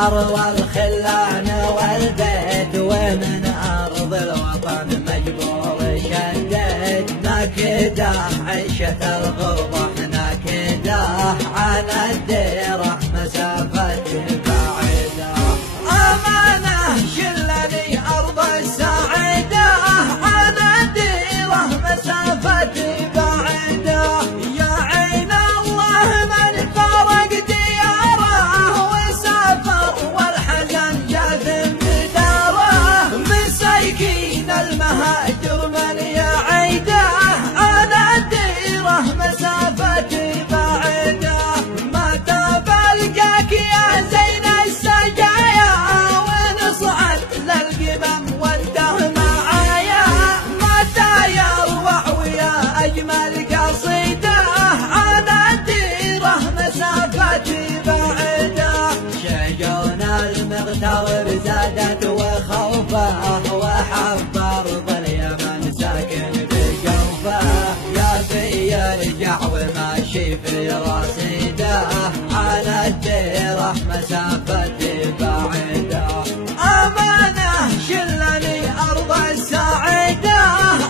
الدار والخلان والبيت، ومن أرض الوطن مجبور شديد. ناكده عيشة الغربة، ناكده على الديرة مسافة بعيدة. أمانة شلني أرض السعيدة، على الديرة مسافة بعيدة. يا عين الله من فارق دياره وسافر، والحزن جاثم بداره. مساكين المهاجر من يعيده، على الديرة مسافة بعيدة. ما تبلقاك يا زين السجايا، ونصعد للقمم وانته معايا. متى يروع ويا أجمل قصيدة، على الديرة مسافة بعيدة. شجون المغترب زادت وخوفه، وحب أرض اليمن ساكن بجوفه. يا بي يرجع وماشي في رصيده، على الديرة مسافة بعيدة. أمانة شلني أرض السعيدة،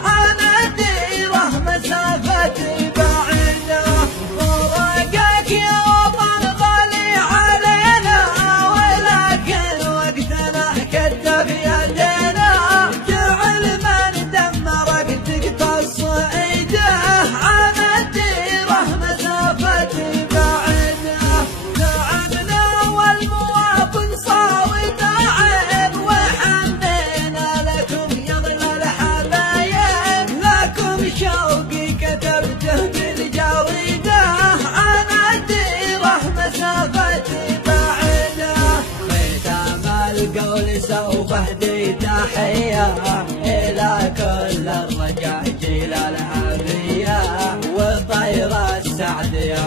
على الديرة مسافة بعيدة. فراقك يا وطن غالي علينا، ولكن وقتنا كتف يدينا. جعل من دمرك تقتص ايده، على الديرة مسافة بعيدة. تعبنا والمواطن صار تعب، وحنينا لكم يا اغلى الحبايب. لكم شوقي كتبته بالجريدة، على الديرة مسافة بعيدة. ختام القول سوف اهدي تحية، إلى كل الرجاجيل العافية. وطير السعد يا